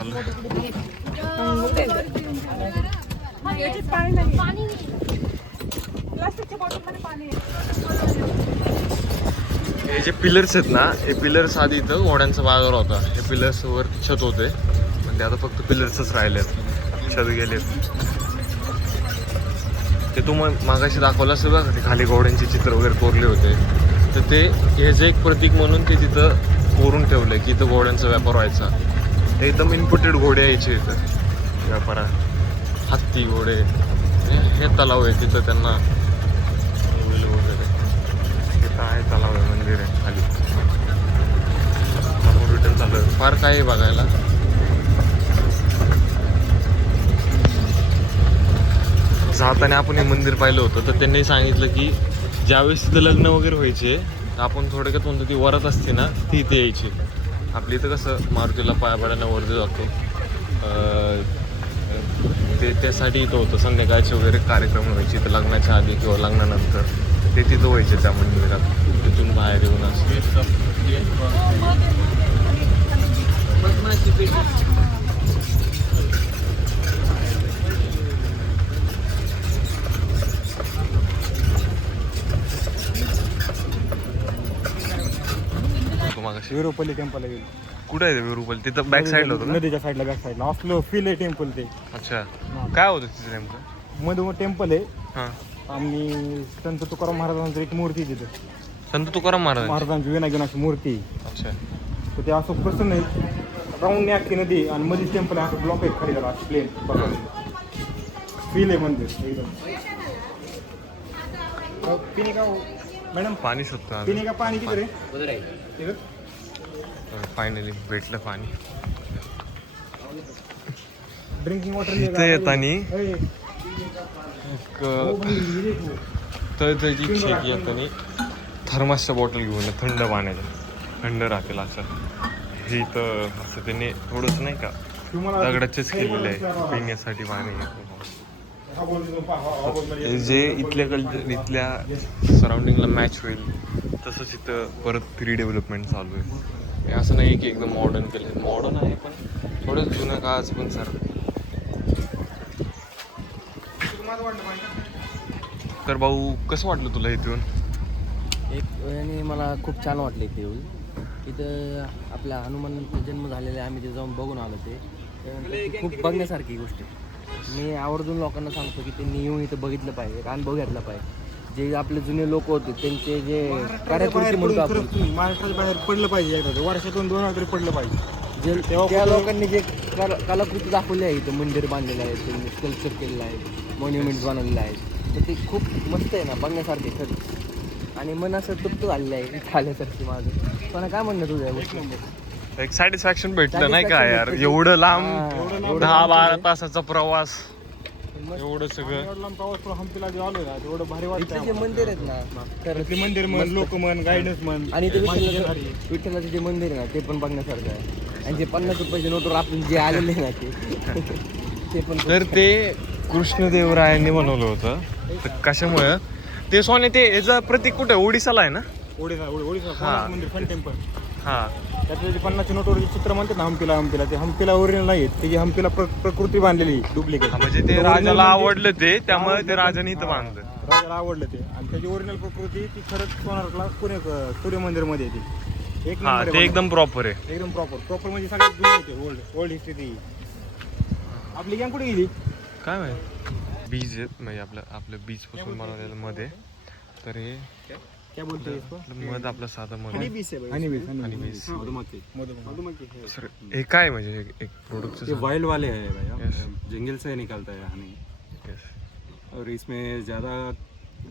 हे जे पिलर्स आहेत ना, हे पिलर्स आधी इथं घोड्यांचा बाजार होता. हे पिलर्स वर छत होते, पण ते आता फक्त पिलर्सच राहिलेत, छत गेलेत. ते तू मागाशी दाखवलं असेल बघा, ते खाली घोड्यांचे चित्र वगैरे कोरले होते, तर ते ह्याचं एक प्रतीक म्हणून ते तिथं कोरून ठेवलंय की इथं घोड्यांचा व्यापार व्हायचा. ते एकदम इम्पोर्टेड घोडे यायचे इथं व्यापारात, हत्ती घोडे. हे तलाव आहे तिथं त्यांना वगैरे. तिथं आहे तलाव आहे, मंदिर आहे खाली. रिटर्न चालू आहे. फार काय आहे बघायला. जाताना आपण हे मंदिर पाहिलं होतं, तर त्यांनी सांगितलं की ज्यावेळेस तिथं लग्न वगैरे व्हायचे, आपण थोडक्यात म्हणतो ती वरात असते ना, ती इथे यायची. आपली इथं कसं मारुतीला पाया पडायला वरती जातो, ते त्यासाठी इथं होतं. संध्याकाळचे वगैरे कार्यक्रम व्हायचे इथं लग्नाच्या आधी किंवा लग्नानंतर, ते तिथं व्हायचे त्या मंदिरात. तिथून बाहेर येऊन असं विरुपल्ली टेम्पल आहे. कुठं आहे ते विरुपल्ली? तिथं बॅक साईडला होतं का? नदीच्या साईडला, बॅक साईडला असलो फील आहे टेम्पल ते. अच्छा, काय होतं तिथे नेमकं? मध्ये टेम्पल आहे. हां, आणि संत तुकाराम महाराजांची एक मूर्ती आहे तिथे. संत तुकाराम महाराजांची विना घेऊन अशी मूर्ती. अच्छा, तर ते असं प्रसन्न आहे, राऊंड अख्खी नदी आणि मध्ये टेम्पल आहे, असं ब्लॉक आहे खाली त्याला प्लेन फील आहे मंदिर एकदम. पिणे का मॅडम? पाणी शोधतो पिणे का पाणी किती रे? फायनली भेटलं पाणी. ड्रिंकिंग वॉटर इथं येतानी तळतळीची इच्छा आहे की येतानी थर्मासच्या बॉटल घेऊन ये, थंड पाण्याच्या, थंड राहतील असं. हे इथं असं त्यांनी थोडंसं नाही का दगडाचेच केलेलं आहे पिण्यासाठी पाणी. जे इथल्या सराउंडिंगला मॅच होईल तसंच इथं परत रिडेव्हलपमेंट चालू आहे. हे असं नाही की एकदम मॉडर्न केलं, मॉडर्न आहे पण थोडं जुन्या काळाचं पण सर. तर भाऊ, कसं वाटलं तुला इथून? एक आणि मला खूप छान वाटलं इथे येऊन. इथं आपल्या हनुमानांचा जन्म झालेला आहे, आम्ही ते जाऊन बघून आलो. ते खूप बघण्यासारखी गोष्ट आहे. मी आवर्जून लोकांना सांगतो की त्यांनी येऊन इथं बघितलं पाहिजे, एक अनुभव घेतला पाहिजे. जे आपले जुने लोक होते त्यांचे जे कार्यकृती म्हणतो आपण, महाराष्ट्राच्या बाहेर पडलं पाहिजे एकदा, वर्षातून 2 वेळा तरी पडलं पाहिजे. जे त्या लोकांनी जे कलाकृती दाखवली आहे, इथं मंदिर बांधलेलं आहे, त्यांनी स्कल्पचर केलेलं आहे, मॉन्युमेंट्स बनवलेलं आहे, तर ते खूप मस्त आहे ना बघण्यासारखे खरं. आणि मन असं तृप्त झालेलं आहे इथं आल्यासारखी. माझं पण काय म्हणणं तुझं या गोष्टी? एक सॅटिस्फॅक्शन भेटलं नाही का यार? एवढं लांब 10-12 तासाचा प्रवास, एवढं सगळं प्रवास हम्पीला जे आलो ना, तेवढं भारी वाटतं. जे मंदिर आहेत ना, तर मंदिर म्हण, लोक म्हण, गायडन्स म्हण, आणि ते विठ्ठलाचं जे मंदिर आहे ना, ते पण बघण्यासारखं आहे. आणि जे 50 रुपयाच्या नोटवर आपण जे आलेले ना ते पण. तर ते कृष्णदेवरायांनी बनवलं होतं. तर कशामुळं ते सोने, ते याचं प्रतीक कुठे? ओडिसाला आहे ना? ओडिसा मंदिर फन टेम्पल. हां, त्यातले 50 नोटवरचे चित्र म्हणतात ना हम्पीला, ते हम्पीला ओरिजिनल नाही, ते हम्पीला प्रकृती बांधलेली डुप्लिकेट. म्हणजे ते राजाला आवडलं ते, त्यामुळे ते राजाने इथं बांधलं. राजाला आवडलं ते, आणि त्याची ओरिजिनल प्रकृती ती खरंच सोनारला पुणे सूर्य मंदिर मध्ये येते. एक हां, ते एकदम प्रॉपर आहे, एकदम प्रॉपर म्हणजे सगळ्यात जुनी येते. ओल्ड हिस्ट्री ती. आपली गँग कुठे गेली काय माहिती? बीज आहेत म्हणजे आपलं बीज पासून बनवलेलं मध्ये. तर हे क्या बोलते मध, आपलं साधं मध. हनीबीज. सर हे काय म्हणजे एक प्रोडक्ट? ये वाइल्ड वाले हैं भैया, Yes. जंगल से निकलता है हनी, और इसमें ज़्यादा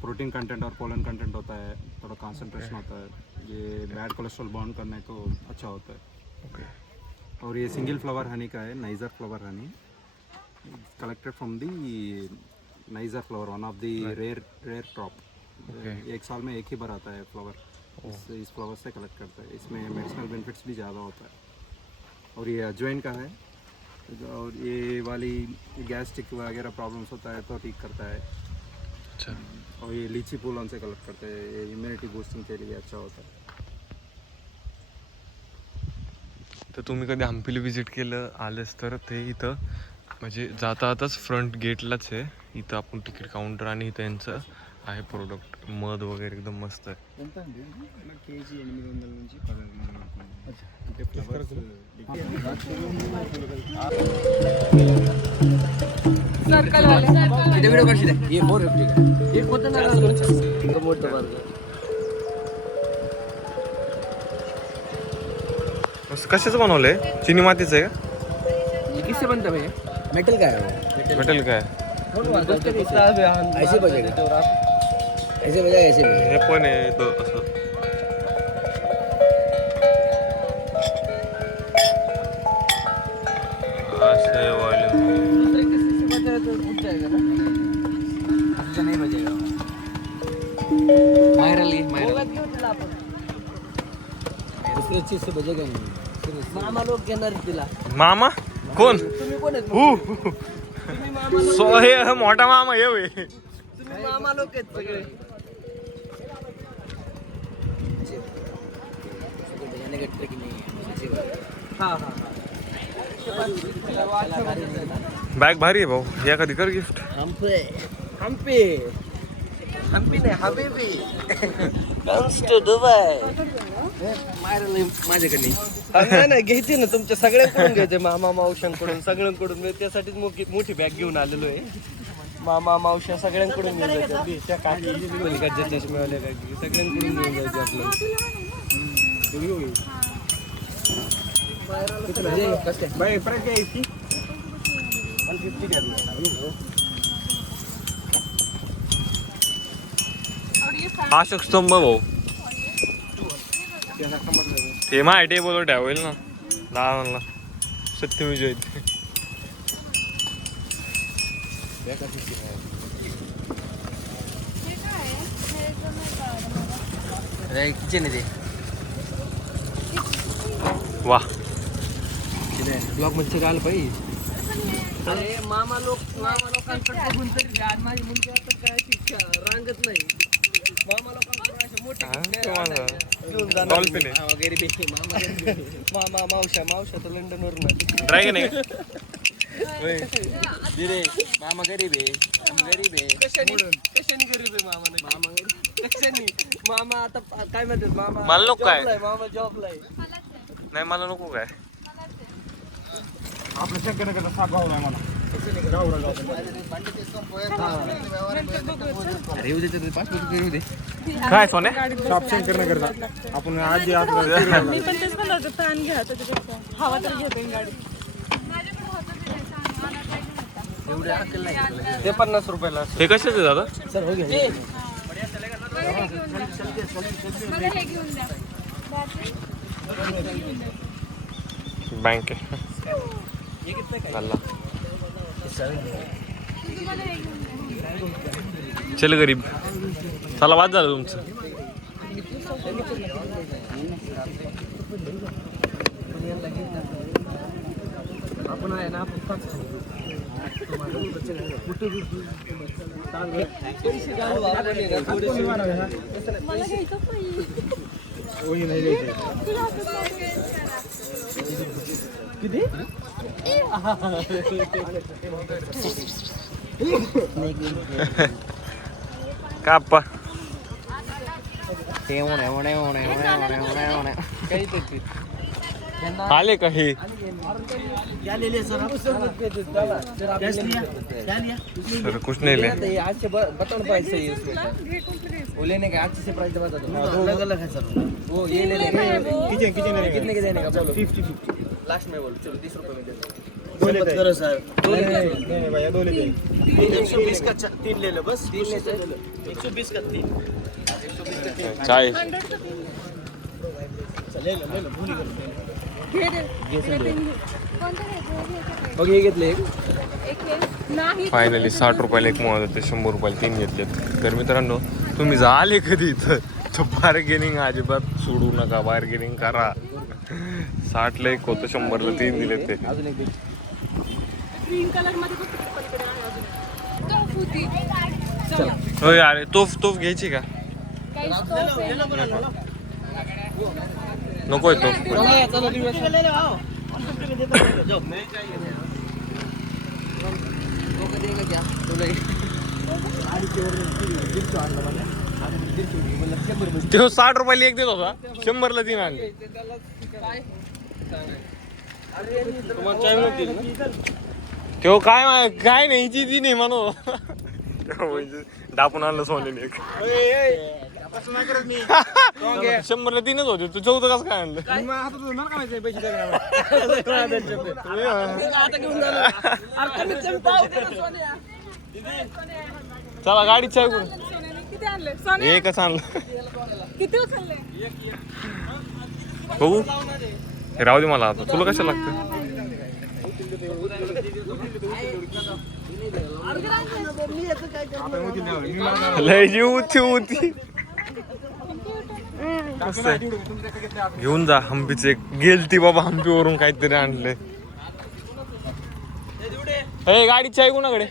प्रोटीन कंटेंट और पोलन कंटेंट होता है, थोड़ा कंसंट्रेशन होता है, ये बैड कोलेस्ट्रॉल बर्न करने को अच्छा होता है. ओके. और ये सिंगल फ्लावर हनी का है, niger flower honey, collected from the niger flower, one of the rare crop. एक साल में एक ही बार आता है फ्लावर. इस फ्लावर से कलेक्ट करता है. इसमें मेडिसिनल बेनिफिट्स भी ज़्यादा होता है. और ये अजवाइन का है, और ये वाली गैस्ट्रिक वगैरह प्रॉब्लम्स होता है तो ठीक करता है. अच्छा. और ये लीची फूलों से कलेक्ट करते हैं, ये इम्यूनिटी बूस्टिंग के लिए अच्छा होता है. तर तुम्ही कधी हम्पीला व्हिजिट केलं आलंच तर ते इथं म्हणजे जाता जाताच फ्रंट गेटलाच आहे. इथं आपण तिकीट काउंटर आणि इथं यांचं आहे प्रोडक्ट मध वगैरे एकदम मस्त आहे. एक होतं ना मोठं बर्गर. मस्त. कशाचं बनवलंय? चिनी मातीचं आहे का? किससे बनता भैया? मेटल का है? मेटल काय? ऐसे बजेगा, ऐसे बजेगा, ऐसे बजेगा. हे पण आहे इथं असं. असं वाले दूसरे किसी से बजाया तो उठ जाएगा ना. ऐसे नहीं बजेगा. मायरली दुसऱ्या चीज से बजेगा नहीं. मामा लोक घेणार तिला. मामा कोण? तुम्ही कोण आहेत? तुम्ही मामा सो हे मोठा मामा ये होय. तुम्ही मामा लोक आहेत सगळे. बजाने का ट्रिक नहीं है. हाँ हाँ बॅग भारी आहे भाऊ. या कधी कर गिफ्ट. हम्पी हम्पी हम्पी नाही हबीबी कम्स टू दुबई. माझ्याकडे नाही ना घ्यायची ना तुमच्या सगळ्यांकडून घ्यायचे. मामा मावशांकडून सगळ्यांकडून. मी त्यासाठीच मोठी बॅग घेऊन आलेलो आहे. मामा मावशा सगळ्यांकडून घेऊन जायचं. सगळ्यांकडून घेऊन जायचं आपलं. बाय प्राइस क्या है इसकी? 150 का. अशोक स्तंभ भाऊ. ते माय टेबलवर ठेवेल ना लहानला. सत्यविजय किचन आहे ते. वा. ब्लॉग मध्ये आलं पाहिजे. अरे मामा लोकांकडे बघून तरी आज माझी मुलगी आता काय शिक्षा रांगत नाही. मामा लोकांकडे असे मोठे घेऊन जाणार. डॉल्फिन आहे. वगैरे मामा मावशा तर लंडन वरून ड्रॅगन आहे. दिरे मामा गरीब आहे. गरीब आहे. कशाने गरीब आहे मामा गरीब. कशाने मामा आता काय म्हणतात मामा मला नको काय? मामा जॉबला आहे. नाही मला नको काय. आपलं शंकरनगरला साप गाव नाही मला. अरे येऊ दे तर 5 रुपये येऊ दे. काय सोने? साप शंकरनगरला. आपण आजी आपलं मी पण तेच म्हणलं होतं फॅन घ्या त्याच्यापेक्षा हवा तर घेते गाडी. एवढे अक्कल नाही. ते 50 रुपयाला. हे कशाचं आहे दादा? सर हो गया. बँक आहे. चालला. चल गरीब. चला वाद झालं तुमचं. आपण आहे ना आपण वही नाही द्यायचे. किती काप्पा. आले का हे? सर कुछ नहीं ले. आज से बताओ प्राइस सही है उसमें. वो लेने का आज से प्राइस बता दो. अलग अलग है सर. वो ये लेने का किचन कितने के देने का बोलो. 50 लास्ट में बोलो. चलो 30 रुपए में दे दो. दो लेते हैं. सर नहीं भैया दो लेते हैं. 120 का 3 ले लो बस. 3 ले 120 का 3. 40. मग हे घेतले नाही फायनली 60 रुपयाला एक मोहन होते. 100 रुपयाला 3 घेतलेत. तर मित्रांनो तुम्ही झाले कधी इथं तर बार्गेनिंग अजिबात सोडू नका. बार्गेनिंग करा. 60ला एक होतं 100ला 3 दिले ते. अजून एक ग्रीन कलर मध्ये पण पलीकडे आहे अजून. टोफ होती. चला. होय अरे तोफ घ्यायची का? काही स्टोफ आहे. नकोय तो तो 60 रुपयाला एक देत होता 100ला 3 आणले तो काय नाही ती नाही म्हणू डापून आणलं सोन्याने एक 100ला 3च होते तू 14 कसं काय आणलं चला गाडीत चाय कुठं सोन्याने किती आणले सोन्या एकच आणलं किती उचलले बघू हे राहू दे मला आता तुला कशाला लागतं लय जीव होती मस्त आहे. घेऊन जा हंपीचे गेलती बाबा हंपीवरून काहीतरी आणलंय. गाडी चाय कोणाकडे